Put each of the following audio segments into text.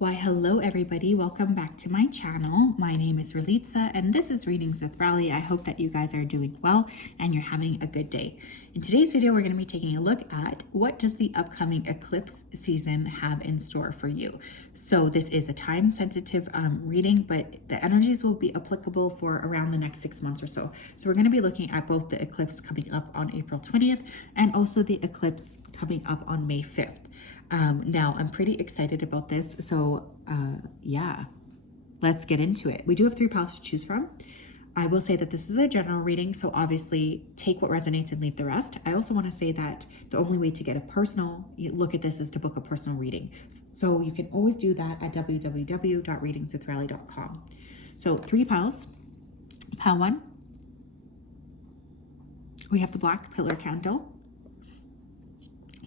Why, hello everybody. Welcome back to my channel. My name is Ralitza and this is Readings with Rally. I hope that you guys are doing well and you're having a good day. In today's video, we're going to be taking a look at what does the upcoming eclipse season have in store for you. So this is a time-sensitive reading, but the energies will be applicable for around the next 6 months or so. So we're going to be looking at both the eclipse coming up on April 20th and also the eclipse coming up on May 5th. Now I'm pretty excited about this. So yeah, let's get into it. We do have 3 piles to choose from. I will say that this is a general reading, so obviously take what resonates and leave the rest. I also want to say that the only way to get a personal look at this is to book a personal reading. So you can always do that at www.readingswithrally.com. So 3 piles. Pile 1, we have the black pillar candle.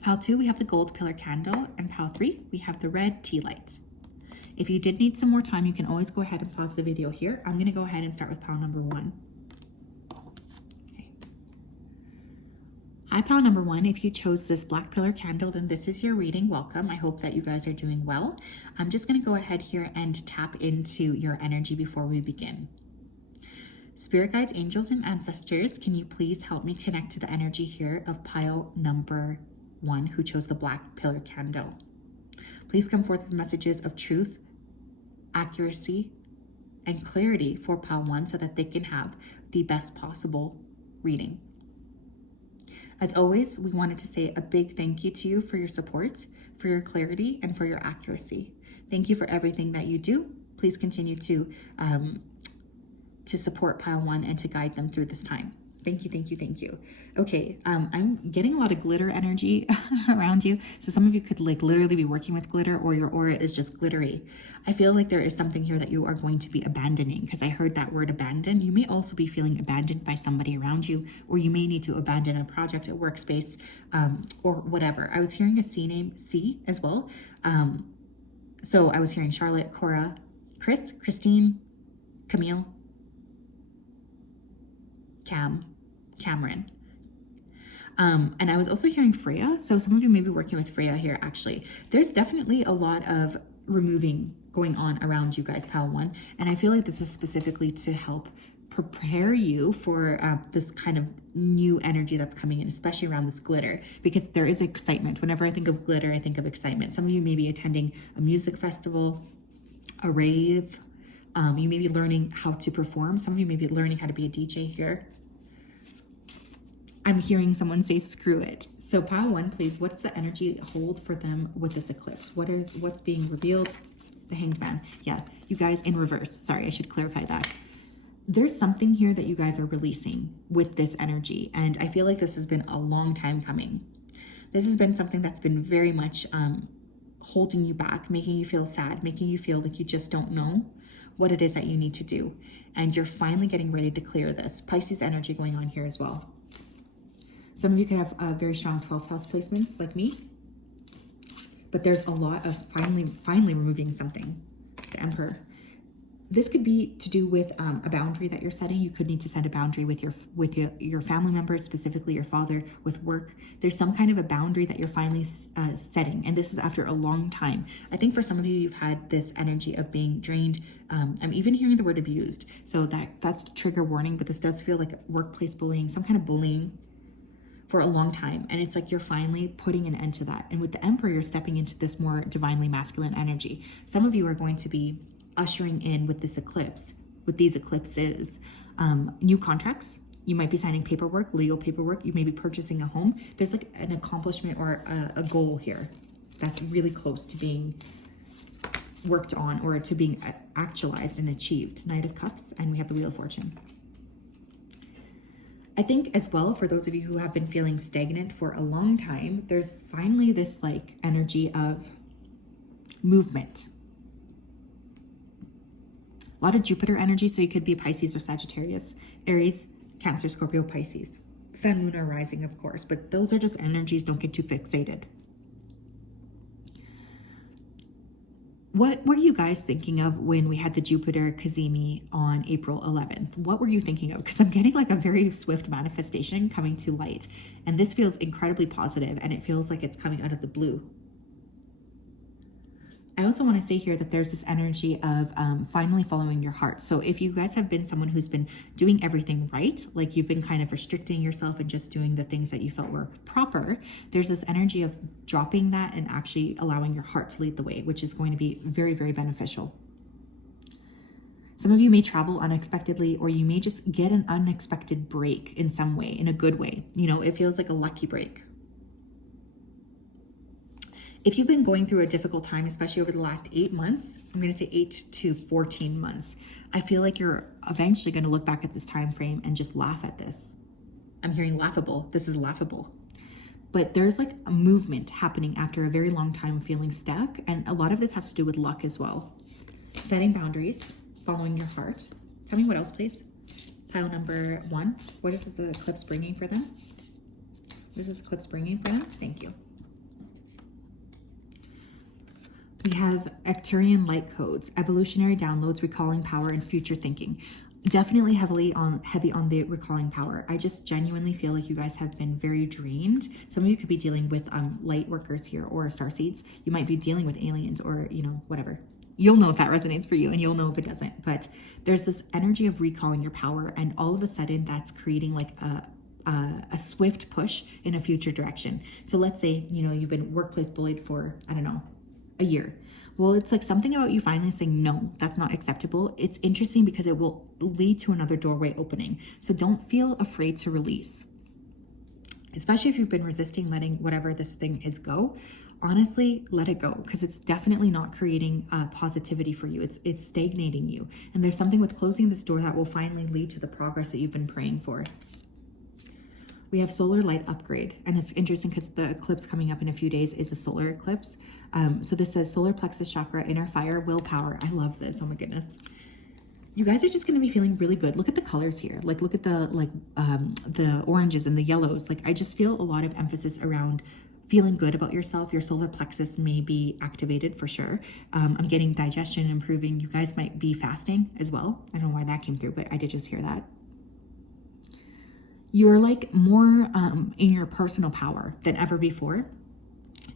Pile 2, we have the gold pillar candle, and pile 3, we have the red tea light. If you did need some more time, you can always go ahead and pause the video here. I'm going to go ahead and start with pile number 1. Okay. Hi, pile number 1. If you chose this black pillar candle, then this is your reading. Welcome. I hope that you guys are doing well. I'm just going to go ahead here and tap into your energy before we begin. Spirit guides, angels, and ancestors, can you please help me connect to the energy here of pile number 1 who chose the black pillar candle? Please come forth with messages of truth, accuracy, and clarity for pile 1 so that they can have the best possible reading. As always, we wanted to say a big thank you to you for your support, for your clarity, and for your accuracy. Thank you for everything that you do. Please continue to support pile 1 and to guide them through this time. Thank you, thank you, thank you. Okay, I'm getting a lot of glitter energy around you. So some of you could like literally be working with glitter, or your aura is just glittery. I feel like there is something here that you are going to be abandoning, because I heard that word abandon. You may also be feeling abandoned by somebody around you, or you may need to abandon a project, a workspace, or whatever. I was hearing a C name, C as well. So I was hearing Charlotte, Cora, Chris, Christine, Camille, Cameron. And I was also hearing Freya. So some of you may be working with Freya here, actually. There's definitely a lot of removing going on around you guys, pile 1. And I feel like this is specifically to help prepare you for this kind of new energy that's coming in, especially around this glitter, because there is excitement. Whenever I think of glitter, I think of excitement. Some of you may be attending a music festival, a rave. You may be learning how to perform. Some of you may be learning how to be a DJ here. I'm hearing someone say, screw it. So pile 1, please, what's the energy hold for them with this eclipse? What's being revealed? The Hanged Man. Yeah, you guys in reverse. Sorry, I should clarify that. There's something here that you guys are releasing with this energy. And I feel like this has been a long time coming. This has been something that's been very much holding you back, making you feel sad, making you feel like you just don't know what it is that you need to do. And you're finally getting ready to clear this. Pisces energy going on here as well. Some of you could have very strong 12th house placements like me, but there's a lot of finally removing something. The Emperor. This could be to do with a boundary that you're setting. You could need to set a boundary with your family members, specifically your father, with work. There's some kind of a boundary that you're finally setting, and this is after a long time. I think for some of you, you've had this energy of being drained. I'm even hearing the word abused, so that's trigger warning, but this does feel like workplace bullying, some kind of bullying for a long time. And it's like you're finally putting an end to that. And with the Emperor, you're stepping into this more divinely masculine energy. Some of you are going to be ushering in with this eclipse, with these eclipses, new contracts. You might be signing paperwork, legal paperwork. You may be purchasing a home. There's like an accomplishment or a goal here that's really close to being worked on or to being actualized and achieved. Knight of Cups, and we have the Wheel of Fortune. I think as well, for those of you who have been feeling stagnant for a long time, there's finally this like energy of movement. A lot of Jupiter energy, so you could be Pisces or Sagittarius, Aries, Cancer, Scorpio, Pisces. Sun, Moon, or Rising, of course, but those are just energies. Don't get too fixated. What were you guys thinking of when we had the Jupiter Cazimi on April 11th? What were you thinking of? Because I'm getting like a very swift manifestation coming to light. And this feels incredibly positive, and it feels like it's coming out of the blue. I also want to say here that there's this energy of finally following your heart. So if you guys have been someone who's been doing everything right, like you've been kind of restricting yourself and just doing the things that you felt were proper, there's this energy of dropping that and actually allowing your heart to lead the way, which is going to be very, very beneficial. Some of you may travel unexpectedly, or you may just get an unexpected break in some way, in a good way. You know, it feels like a lucky break. If you've been going through a difficult time, especially over the last 8 months, I'm going to say 8 to 14 months, I feel like you're eventually going to look back at this time frame and just laugh at this. I'm hearing laughable. This is laughable. But there's like a movement happening after a very long time of feeling stuck. And a lot of this has to do with luck as well. Setting boundaries, following your heart. Tell me what else, please. Pile number 1. What is this eclipse bringing for them? What is this eclipse bringing for them? Thank you. We have Arcturian light codes, evolutionary downloads, recalling power, and future thinking. Definitely heavy on the recalling power. I just genuinely feel like you guys have been very drained. Some of you could be dealing with light workers here, or starseeds. You might be dealing with aliens, or whatever. You'll know if that resonates for you, and you'll know if it doesn't. But there's this energy of recalling your power, and all of a sudden that's creating like a swift push in a future direction. So let's say you've been workplace bullied for, I don't know, a year. Well, it's like something about you finally saying, no, that's not acceptable. It's interesting because it will lead to another doorway opening. So don't feel afraid to release. Especially if you've been resisting letting whatever this thing is go. Honestly, let it go, because it's definitely not creating positivity for you. It's stagnating you. And there's something with closing this door that will finally lead to the progress that you've been praying for. We have solar light upgrade, and it's interesting because the eclipse coming up in a few days is a solar eclipse. So this says solar plexus chakra, inner fire, willpower. I love this. Oh my goodness. You guys are just going to be feeling really good. Look at the colors here. Like, look at the oranges and the yellows. Like, I just feel a lot of emphasis around feeling good about yourself. Your solar plexus may be activated for sure. I'm getting digestion improving. You guys might be fasting as well. I don't know why that came through, but I did just hear that. You're like more in your personal power than ever before.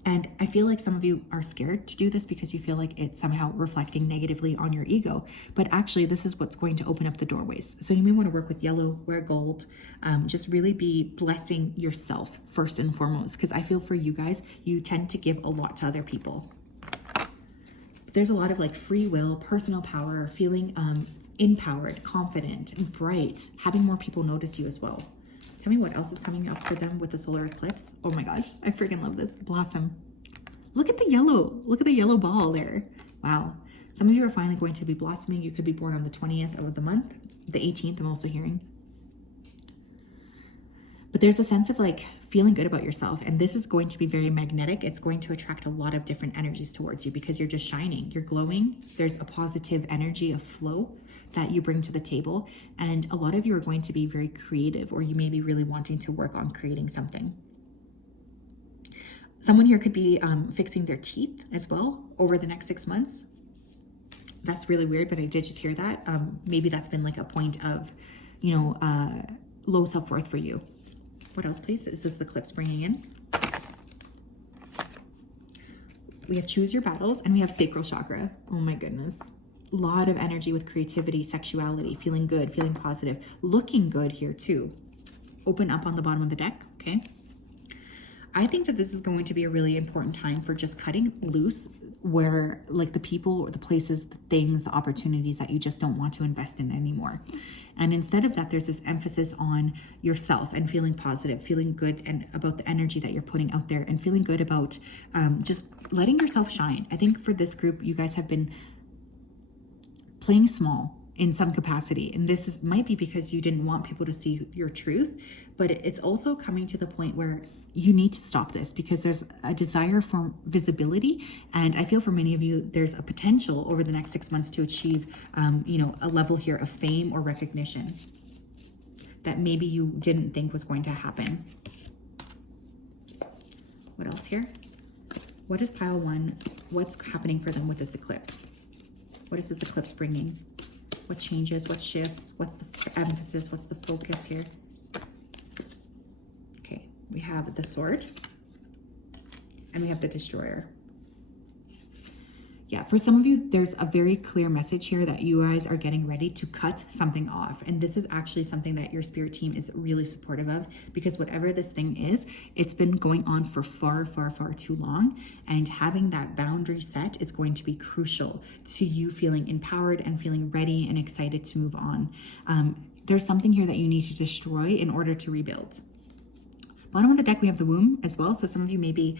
And I feel like some of you are scared to do this because you feel like it's somehow reflecting negatively on your ego. But actually, this is what's going to open up the doorways. So you may want to work with yellow, wear gold, just really be blessing yourself first and foremost. Because I feel for you guys, you tend to give a lot to other people. There's a lot of like free will, personal power, feeling empowered, confident, bright, having more people notice you as well. Tell me what else is coming up for them with the solar eclipse. Oh my gosh, I freaking love this. Blossom. Look at the yellow. Look at the yellow ball there. Wow. Some of you are finally going to be blossoming. You could be born on the 20th of the month. The 18th, I'm also hearing. But there's a sense of like feeling good about yourself. And this is going to be very magnetic. It's going to attract a lot of different energies towards you because you're just shining. You're glowing. There's a positive energy of flow that you bring to the table. And a lot of you are going to be very creative, or you may be really wanting to work on creating something. Someone here could be fixing their teeth as well over the next 6 months. That's really weird, but I did just hear that. Maybe that's been like a point of, low self-worth for you. What else, please? Is this the eclipse bringing in? We have choose your battles, and we have sacral chakra. Oh my goodness. A lot of energy with creativity, sexuality, feeling good, feeling positive, looking good here too. Open up on the bottom of the deck, okay? I think that this is going to be a really important time for just cutting loose where like the people or the places, the things, the opportunities that you just don't want to invest in anymore. And instead of that, there's this emphasis on yourself and feeling positive, feeling good and about the energy that you're putting out there, and feeling good about just letting yourself shine. I think for this group, you guys have been playing small in some capacity. And this might be because you didn't want people to see your truth, but it's also coming to the point where you need to stop this because there's a desire for visibility. And I feel for many of you, there's a potential over the next 6 months to achieve, a level here of fame or recognition that maybe you didn't think was going to happen. What else here? What is pile 1? What's happening for them with this eclipse? What is this eclipse bringing? What changes? What shifts? What's the emphasis? What's the focus here? Okay, we have the sword and we have the destroyer. Yeah, for some of you, there's a very clear message here that you guys are getting ready to cut something off. And this is actually something that your spirit team is really supportive of, because whatever this thing is, it's been going on for far, far, far too long. And having that boundary set is going to be crucial to you feeling empowered and feeling ready and excited to move on. There's something here that you need to destroy in order to rebuild. Bottom of the deck, we have the womb as well. So some of you may be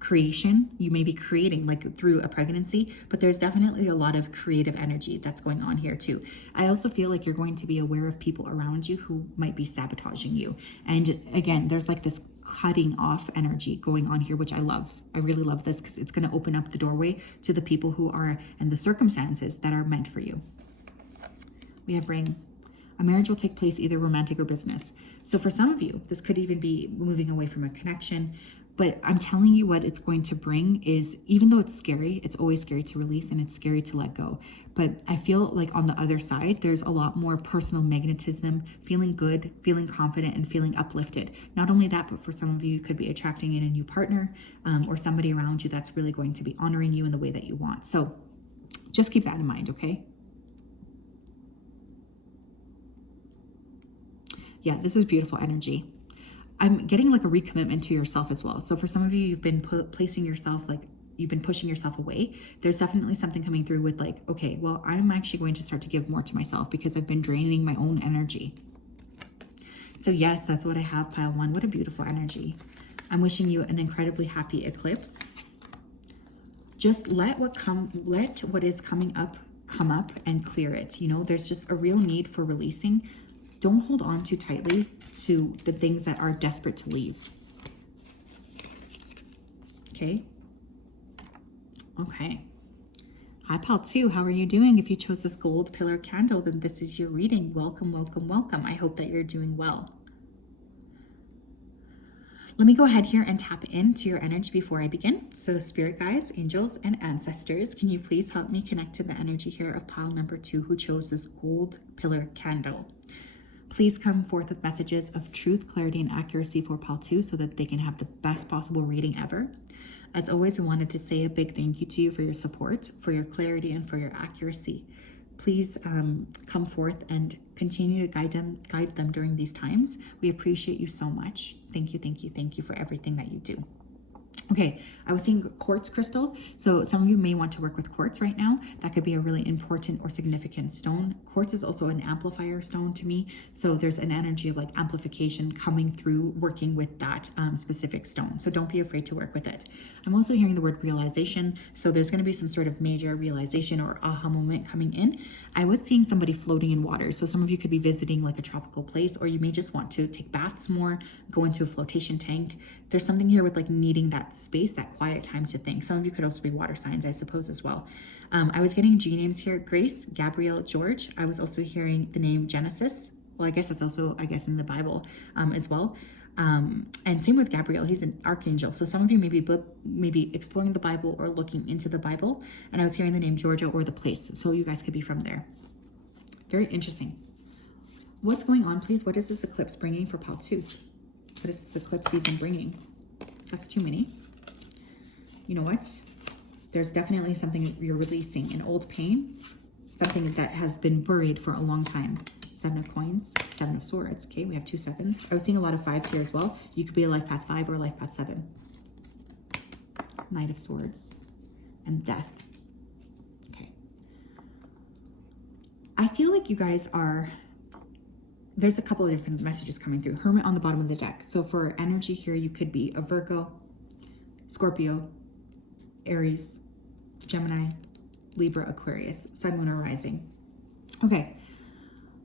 creation, you may be creating like through a pregnancy, but there's definitely a lot of creative energy that's going on here too. I also feel like you're going to be aware of people around you who might be sabotaging you. And again, there's like this cutting off energy going on here, which I love. I really love this because it's going to open up the doorway to the people who are and the circumstances that are meant for you. We have ring. A marriage will take place either romantic or business. So for some of you, this could even be moving away from a connection. But I'm telling you what it's going to bring is, even though it's scary, it's always scary to release and it's scary to let go. But I feel like on the other side, there's a lot more personal magnetism, feeling good, feeling confident, and feeling uplifted. Not only that, but for some of you, you could be attracting in a new partner or somebody around you that's really going to be honoring you in the way that you want. So just keep that in mind, okay? Yeah, this is beautiful energy. I'm getting like a recommitment to yourself as well. So for some of you, you've been placing yourself, like you've been pushing yourself away. There's definitely something coming through with like, okay, well, I'm actually going to start to give more to myself because I've been draining my own energy. So yes, that's what I have, pile one. What a beautiful energy. I'm wishing you an incredibly happy eclipse. Just let what is coming up come up and clear it. You know, there's just a real need for releasing. Don't hold on too tightly to the things that are desperate to leave. Okay? Okay. Hi, pal 2. How are you doing? If you chose this gold pillar candle, then this is your reading. Welcome, welcome, welcome. I hope that you're doing well. Let me go ahead here and tap into your energy before I begin. So spirit guides, angels, and ancestors, can you please help me connect to the energy here of pile number 2 who chose this gold pillar candle? Please come forth with messages of truth, clarity, and accuracy for pile 2 so that they can have the best possible reading ever. As always, we wanted to say a big thank you to you for your support, for your clarity, and for your accuracy. Please come forth and continue to guide them during these times. We appreciate you so much. Thank you, thank you, thank you for everything that you do. Okay, I was seeing quartz crystal. So some of you may want to work with quartz right now. That could be a really important or significant stone. Quartz is also an amplifier stone to me. So there's an energy of like amplification coming through working with that specific stone. So don't be afraid to work with it. I'm also hearing the word realization. So there's going to be some sort of major realization or aha moment coming in. I was seeing somebody floating in water. So some of you could be visiting like a tropical place, or you may just want to take baths more, go into a flotation tank. There's something here with like needing that space, that quiet time to think. Some of you could also be water signs, I suppose, as well. I was getting G names here: Grace, Gabrielle, George. I was also hearing the name Genesis. Well, I guess that's also, in the Bible as well. And same with Gabriel, he's an archangel. So some of you may be exploring the Bible or looking into the Bible. And I was hearing the name Georgia or the place. So you guys could be from there. Very interesting. What's going on, please? What is this eclipse bringing for pile 2? What is this eclipse season bringing? That's too many. You know what? There's definitely something you're releasing, an old pain, something that has been buried for a long time. 7 of coins, 7 of swords. Okay, we have 2 sevens. I was seeing a lot of 5s here as well. You could be a life path 5 or a life path 7. Knight of swords and death. Okay. I feel like you guys are, there's a couple of different messages coming through. Hermit on the bottom of the deck. So for energy here, you could be a Virgo, Scorpio, Aries, Gemini, Libra, Aquarius, Sun, Moon, or Rising. Okay.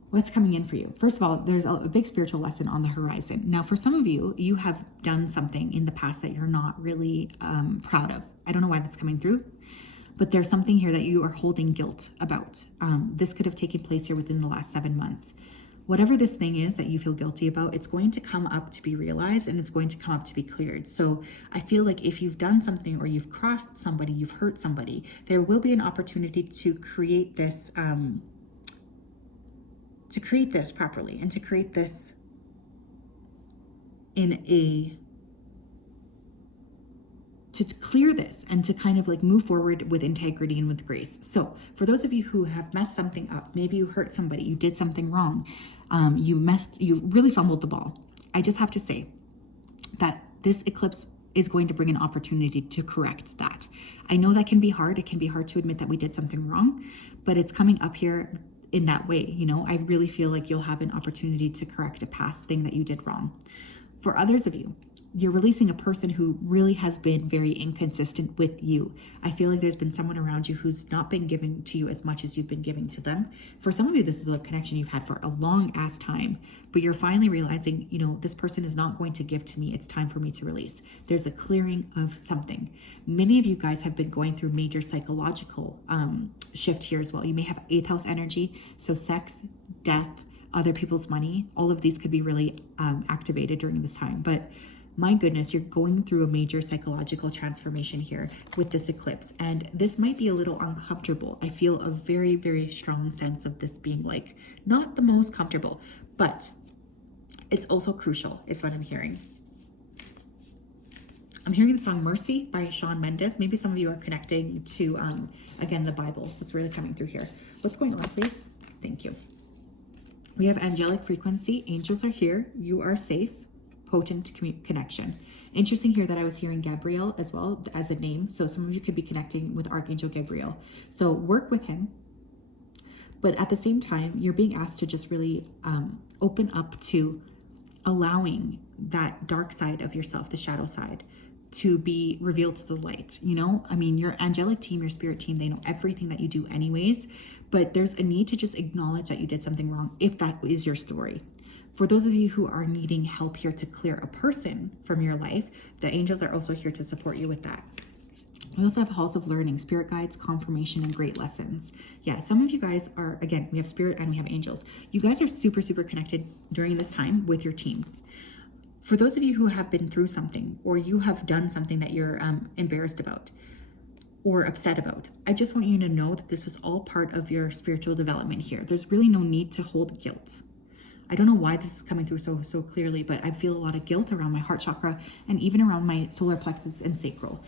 What's coming in for you? First of all, there's a big spiritual lesson on the horizon. Now, for some of you, you have done something in the past that you're not really proud of. I don't know why that's coming through, but there's something here that you are holding guilt about. This could have taken place here within the last 7 months. Whatever this thing is that you feel guilty about, it's going to come up to be realized and it's going to come up to be cleared. So I feel like if you've done something or you've crossed somebody, you've hurt somebody, there will be an opportunity to create this properly and to create this in a to clear this and to kind of like move forward with integrity and with grace. So for those of you who have messed something up, maybe you hurt somebody, you did something wrong, you really fumbled the ball. I just have to say that this eclipse is going to bring an opportunity to correct that. I know that can be hard. It can be hard to admit that we did something wrong, but it's coming up here in that way. You know, I really feel like you'll have an opportunity to correct a past thing that you did wrong. For others of you, you're releasing a person who really has been very inconsistent with you. I feel like there's been someone around you who's not been giving to you as much as you've been giving to them. For some of you, this is a connection you've had for a long ass time, but you're finally realizing, you know, this person is not going to give to me. It's time for me to release. There's a clearing of something. Many of you guys have been going through major psychological shift here as well. You may have 8th house energy. So sex, death, other people's money, all of these could be really activated during this time. But my goodness, you're going through a major psychological transformation here with this eclipse. And this might be a little uncomfortable. I feel a very, very strong sense of this being like not the most comfortable, but it's also crucial is what I'm hearing. I'm hearing the song Mercy by Shawn Mendes. Maybe some of you are connecting to, again, the Bible. That's really coming through here. What's going on, please? Thank you. We have angelic frequency. Angels are here. You are safe. Potent connection. Interesting here that I was hearing Gabriel as well as a name. So some of you could be connecting with Archangel Gabriel. So work with him. But at the same time, you're being asked to just really open up to allowing that dark side of yourself, the shadow side, to be revealed to the light. You know, I mean, your angelic team, your spirit team, they know everything that you do anyways, but there's a need to just acknowledge that you did something wrong if that is your story. For those of you who are needing help here to clear a person from your life, the angels are also here to support you with that. We also have halls of learning, spirit guides, confirmation, and great lessons. Yeah, some of you guys are, again, we have spirit and we have angels. You guys are super, super connected during this time with your teams. For those of you who have been through something or you have done something that you're embarrassed about or upset about, I just want you to know that this was all part of your spiritual development here. There's really no need to hold guilt. I don't know why this is coming through so clearly, but I feel a lot of guilt around my heart chakra and even around my solar plexus and sacral.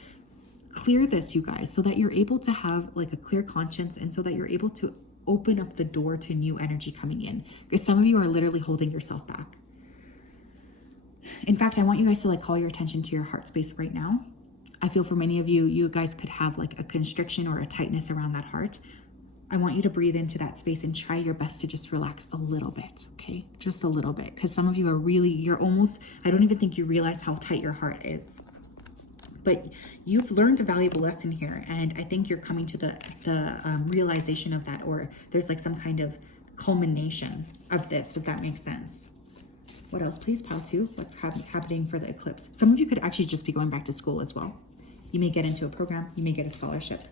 Clear this, you guys, so that you're able to have like a clear conscience and so that you're able to open up the door to new energy coming in. Because some of you are literally holding yourself back. In fact, I want you guys to like call your attention to your heart space right now. I feel for many of you, you guys could have like a constriction or a tightness around that heart. I want you to breathe into that space and try your best to just relax a little bit, okay? Just a little bit, because some of you are really, you're almost, I don't even think you realize how tight your heart is. But you've learned a valuable lesson here, and I think you're coming to the realization of that, or there's like some kind of culmination of this, if that makes sense. What else, please? Pile 2, what's happening for the eclipse? Some of you could actually just be going back to school as well. You may get into a program, you may get a scholarship.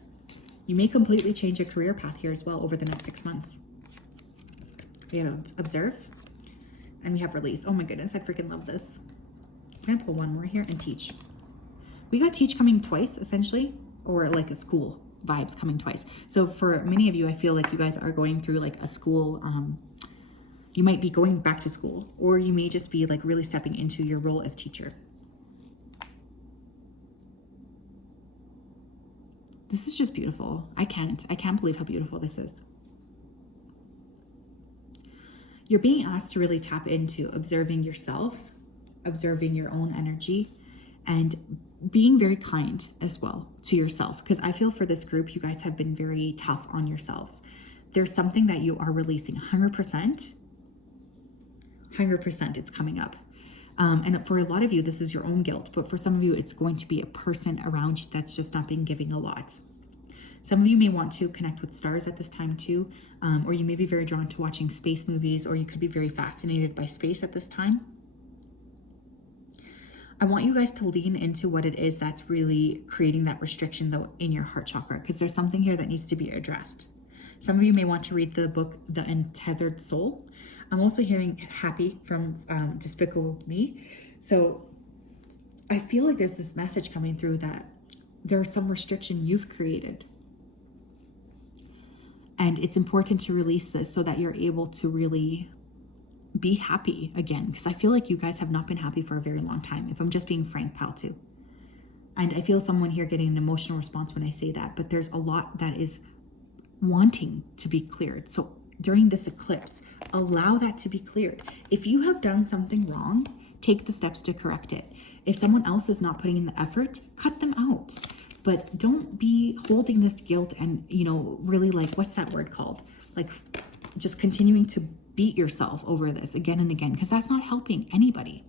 You may completely change your career path here as well over the next 6 months. We have observe and we have release. Oh my goodness, I freaking love this. I'm gonna pull one more here and teach. We got teach coming twice essentially, or like a school vibes coming twice. So for many of you, I feel like you guys are going through like a school, you might be going back to school, or you may just be like really stepping into your role as teacher. This is just beautiful. I can't believe how beautiful this is. You're being asked to really tap into observing yourself, observing your own energy, and being very kind as well to yourself. Because I feel for this group, you guys have been very tough on yourselves. There's something that you are releasing 100%. 100% it's coming up. And for a lot of you, this is your own guilt, but for some of you, it's going to be a person around you that's just not been giving a lot. Some of you may want to connect with stars at this time too, or you may be very drawn to watching space movies, or you could be very fascinated by space at this time. I want you guys to lean into what it is that's really creating that restriction though in your heart chakra, because there's something here that needs to be addressed. Some of you may want to read the book, The Untethered Soul. I'm also hearing happy from Despicable Me. So I feel like there's this message coming through that there's some restriction you've created. And it's important to release this so that you're able to really be happy again. Because I feel like you guys have not been happy for a very long time. If I'm just being frank, pal too. And I feel someone here getting an emotional response when I say that, but there's a lot that is wanting to be cleared. So during this eclipse, allow that to be cleared. If you have done something wrong, take the steps to correct it. If someone else is not putting in the effort, cut them out. But don't be holding this guilt and, you know, really like, what's that word called? Like just continuing to beat yourself over this again and again, because that's not helping anybody.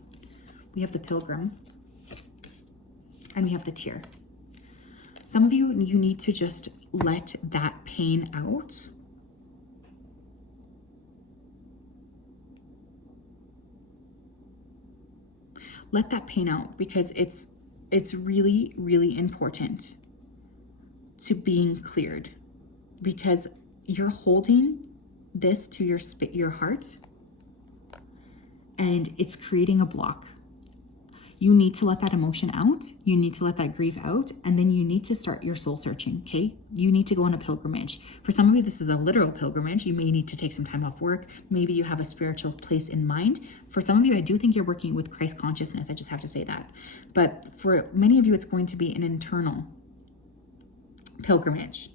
We have the Pilgrim and we have the Tear. Some of you need to just let that pain out. Let that pain out, because it's really, really important to being cleared, because you're holding this to your heart and it's creating a block. You need to let that emotion out. You need to let that grief out. And then you need to start your soul searching, okay? You need to go on a pilgrimage. For some of you, this is a literal pilgrimage. You may need to take some time off work. Maybe you have a spiritual place in mind. For some of you, I do think you're working with Christ consciousness. I just have to say that. But for many of you, it's going to be an internal pilgrimage.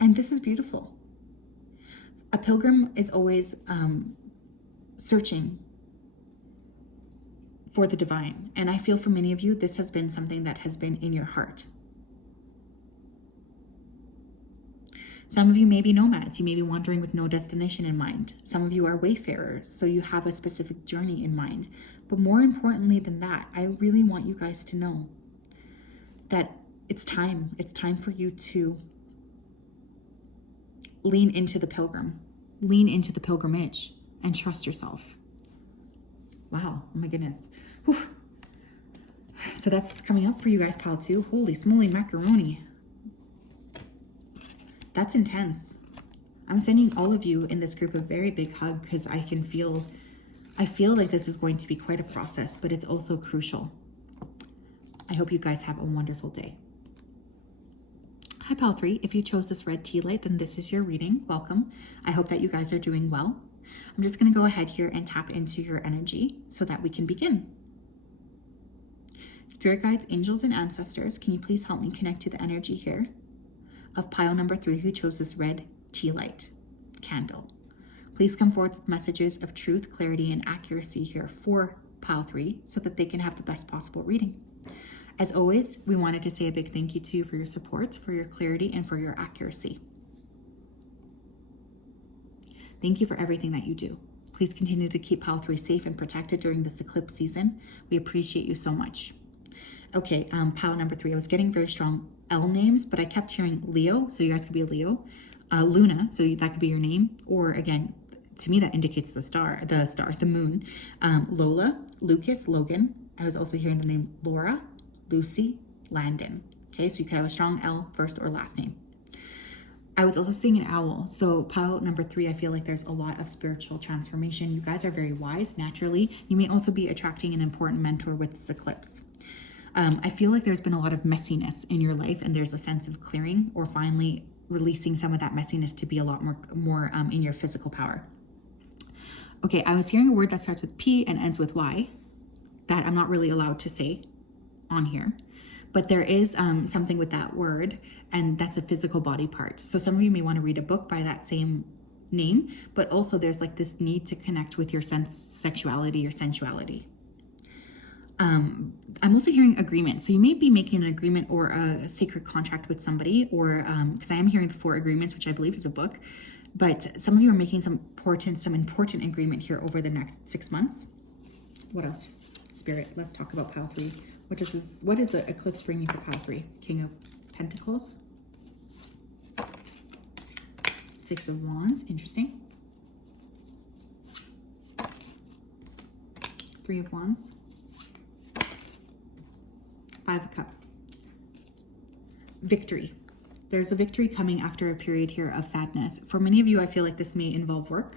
And this is beautiful. A pilgrim is always searching for the divine. And I feel for many of you, this has been something that has been in your heart. Some of you may be nomads. You may be wandering with no destination in mind. Some of you are wayfarers, so you have a specific journey in mind. But more importantly than that, I really want you guys to know that it's time. It's time for you to lean into the pilgrim, lean into the pilgrimage, and trust yourself. Wow, oh my goodness. Whew. So that's coming up for you guys, pile 2. Holy smoly macaroni. That's intense. I'm sending all of you in this group a very big hug, because I feel like this is going to be quite a process, but it's also crucial. I hope you guys have a wonderful day. Hi, pile 3. If you chose this red tea light, then this is your reading. Welcome. I hope that you guys are doing well. I'm just going to go ahead here and tap into your energy so that we can begin. Spirit guides, angels, and ancestors, can you please help me connect to the energy here of pile number 3 who chose this red tea light candle. Please come forth with messages of truth, clarity, and accuracy here for pile 3 so that they can have the best possible reading. As always, we wanted to say a big thank you to you for your support, for your clarity, and for your accuracy. Thank you for everything that you do. Please continue to keep pile 3 safe and protected during this eclipse season. We appreciate you so much. Okay, pile number 3. I was getting very strong L names, but I kept hearing Leo, so you guys could be a Leo. Luna, so that could be your name. Or again, to me that indicates the moon. Lola, Lucas, Logan. I was also hearing the name Laura, Lucy, Landon. Okay, so you could have a strong L first or last name. I was also seeing an owl. So pile number 3, I feel like there's a lot of spiritual transformation. You guys are very wise naturally. You may also be attracting an important mentor with this eclipse. I feel like there's been a lot of messiness in your life, and there's a sense of clearing or finally releasing some of that messiness to be a lot more in your physical power. Okay, I was hearing a word that starts with P and ends with Y that I'm not really allowed to say on here, but there is something with that word, and that's a physical body part. So some of you may want to read a book by that same name, but also there's like this need to connect with your sexuality or sensuality. I'm also hearing agreement. So you may be making an agreement or a sacred contract with somebody, or because I am hearing the 4 agreements, which I believe is a book, but some of you are making some important agreement here over the next 6 months. What else, Spirit? Let's talk about pile 3. What is the eclipse bringing for pile 3? King of Pentacles. 6 of Wands. Interesting. 3 of Wands. 5 of Cups. Victory. There's a victory coming after a period here of sadness. For many of you, I feel like this may involve work.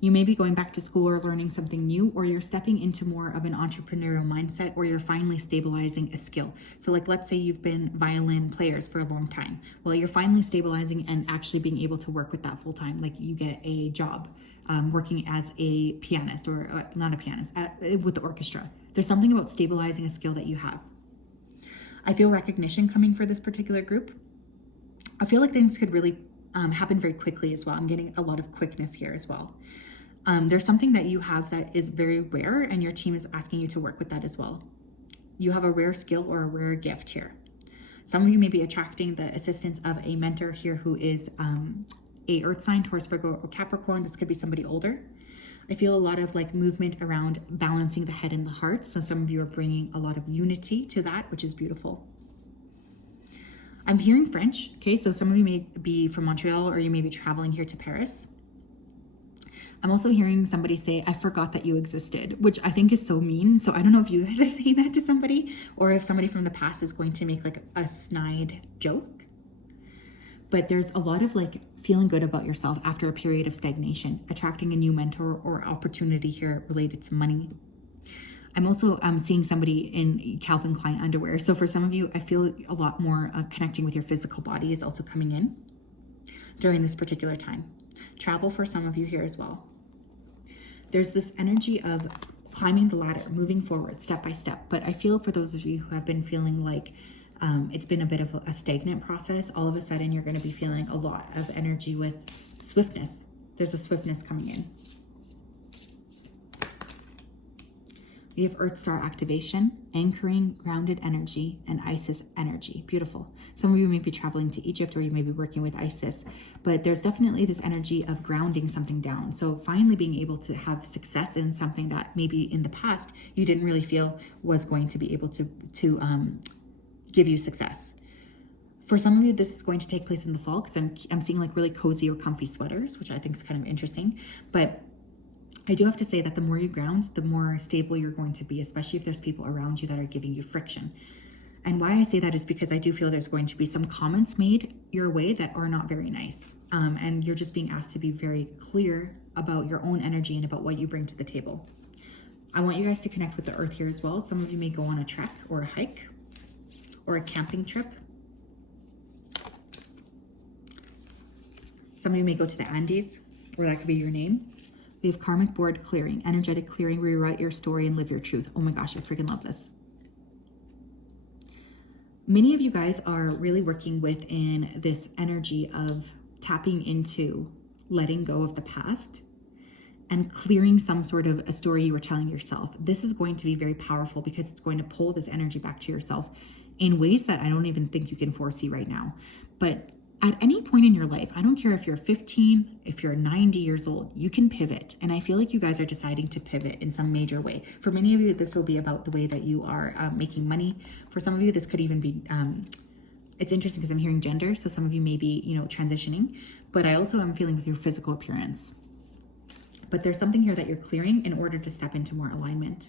You may be going back to school or learning something new, or you're stepping into more of an entrepreneurial mindset, or you're finally stabilizing a skill. So like, let's say you've been violin players for a long time. Well, you're finally stabilizing and actually being able to work with that full time. Like you get a job working as a pianist or not a pianist, with the orchestra. There's something about stabilizing a skill that you have. I feel recognition coming for this particular group. I feel like things could really happen very quickly as well. I'm getting a lot of quickness here as well. There's something that you have that is very rare, and your team is asking you to work with that as well. You have a rare skill or a rare gift here. Some of you may be attracting the assistance of a mentor here who is a earth sign, Taurus, Virgo, or Capricorn. This could be somebody older. I feel a lot of like movement around balancing the head and the heart. So some of you are bringing a lot of unity to that, which is beautiful. I'm hearing French. Okay, so some of you may be from Montreal, or you may be traveling here to Paris. I'm also hearing somebody say, I forgot that you existed, which I think is so mean. So I don't know if you guys are saying that to somebody, or if somebody from the past is going to make like a snide joke. But there's a lot of like feeling good about yourself after a period of stagnation, attracting a new mentor or opportunity here related to money. I'm also seeing somebody in Calvin Klein underwear. So for some of you, I feel a lot more connecting with your physical body is also coming in during this particular time. Travel for some of you here as well. There's this energy of climbing the ladder, moving forward step by step. But I feel for those of you who have been feeling like it's been a bit of a stagnant process, all of a sudden you're going to be feeling a lot of energy with swiftness. There's a swiftness coming in. We have Earth Star activation, anchoring, grounded energy, and Isis energy. Beautiful. Some of you may be traveling to Egypt, or you may be working with Isis, but there's definitely this energy of grounding something down. So finally being able to have success in something that maybe in the past you didn't really feel was going to be able to give you success. For some of you, this is going to take place in the fall, because I'm seeing like really cozy or comfy sweaters, which I think is kind of interesting. But I do have to say that the more you ground, the more stable you're going to be, especially if there's people around you that are giving you friction. And why I say that is because I do feel there's going to be some comments made your way that are not very nice. And you're just being asked to be very clear about your own energy and about what you bring to the table. I want you guys to connect with the earth here as well. Some of you may go on a trek or a hike or a camping trip. Some of you may go to the Andes, or that could be your name. We have karmic board clearing, energetic clearing, rewrite your story and live your truth. Oh my gosh, I freaking love this. Many of you guys are really working within this energy of tapping into letting go of the past and clearing some sort of a story you were telling yourself. This is going to be very powerful because it's going to pull this energy back to yourself in ways that I don't even think you can foresee right now. But at any point in your life, I don't care if you're 15, if you're 90 years old, you can pivot. And I feel like you guys are deciding to pivot in some major way. For many of you, this will be about the way that you are making money. For some of you, this could even be, it's interesting because I'm hearing gender. So some of you may be, transitioning, but I also am feeling with your physical appearance. But there's something here that you're clearing in order to step into more alignment.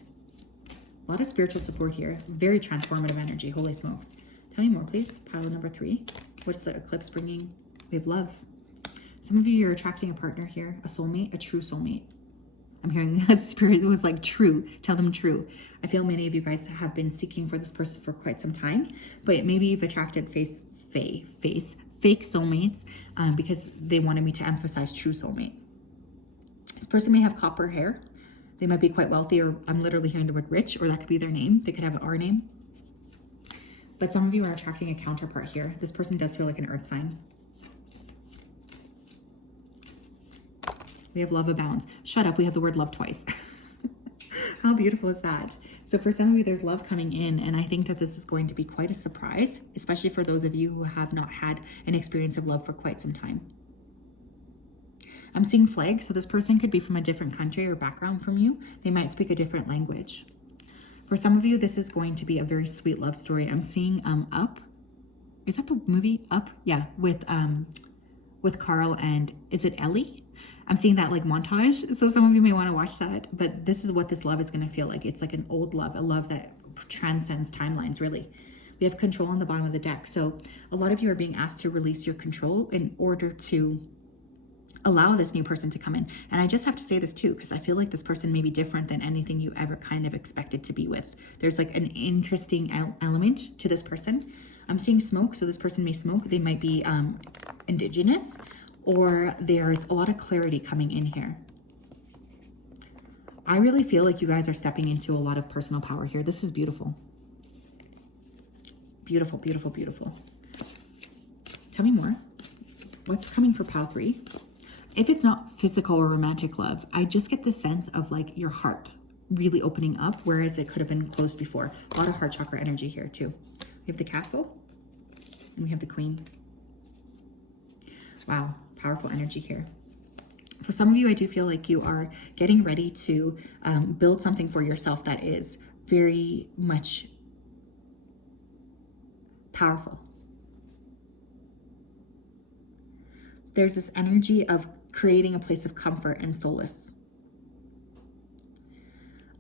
A lot of spiritual support here. Very transformative energy. Holy smokes. Tell me more, please. Pile number 3. What's the eclipse bringing? We have love. Some of you are attracting a partner here, a soulmate, a true soulmate. I'm hearing a spirit that was like true. Tell them true. I feel many of you guys have been seeking for this person for quite some time, but maybe you've attracted fake soulmates because they wanted me to emphasize true soulmate. This person may have copper hair. They might be quite wealthy, or I'm literally hearing the word rich, or that could be their name. They could have an R name. But some of you are attracting a counterpart here. This person does feel like an earth sign. We have love abounds. Shut up, we have the word love twice. How beautiful is that? So for some of you, there's love coming in, and I think that this is going to be quite a surprise, especially for those of you who have not had an experience of love for quite some time. I'm seeing flags, so this person could be from a different country or background from you. They might speak a different language. For some of you, this is going to be a very sweet love story. I'm seeing Up. Is that the movie Up? Yeah, with Carl and is it Ellie? I'm seeing that like montage. So some of you may want to watch that. But this is what this love is going to feel like. It's like an old love, a love that transcends timelines, really. We have control on the bottom of the deck. So a lot of you are being asked to release your control in order to allow this new person to come in. And I just have to say this too, because I feel like this person may be different than anything you ever kind of expected to be with. There's like an interesting element to this person. I'm seeing smoke, so this person may smoke. They might be indigenous, or there's a lot of clarity coming in here. I really feel like you guys are stepping into a lot of personal power here. This is beautiful. Beautiful, beautiful, beautiful. Tell me more. What's coming for pile 3? If it's not physical or romantic love, I just get the sense of like your heart really opening up, whereas it could have been closed before. A lot of heart chakra energy here too. We have the Castle and we have the Queen. Wow, powerful energy here. For some of you, I do feel like you are getting ready to build something for yourself that is very much powerful. There's this energy of creating a place of comfort and solace.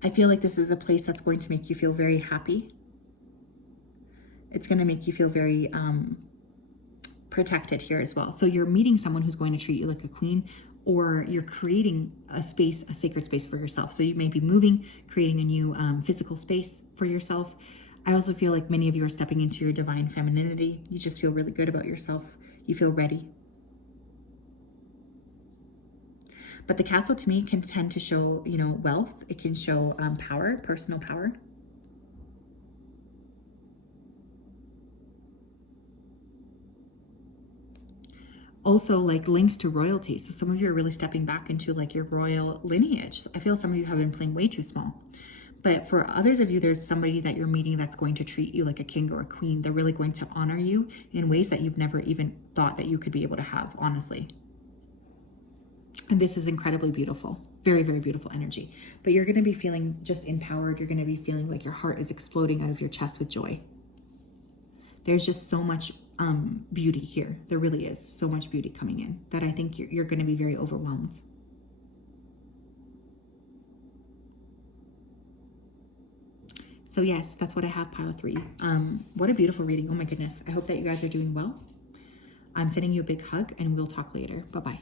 I feel like this is a place that's going to make you feel very happy. It's going to make you feel very protected here as well. So you're meeting someone who's going to treat you like a queen, or you're creating a space, a sacred space for yourself. So you may be moving, creating a new physical space for yourself. I also feel like many of you are stepping into your divine femininity. You just feel really good about yourself. You feel ready. But the Castle to me can tend to show, you know, wealth. It can show power, personal power. Also like links to royalty. So some of you are really stepping back into like your royal lineage. I feel some of you have been playing way too small. But for others of you, there's somebody that you're meeting that's going to treat you like a king or a queen. They're really going to honor you in ways that you've never even thought that you could be able to have, honestly. And this is incredibly beautiful. Very, very beautiful energy. But you're going to be feeling just empowered. You're going to be feeling like your heart is exploding out of your chest with joy. There's just so much beauty here. There really is so much beauty coming in that I think you're going to be very overwhelmed. So yes, that's what I have, pile 3. What a beautiful reading. Oh my goodness. I hope that you guys are doing well. I'm sending you a big hug and we'll talk later. Bye-bye.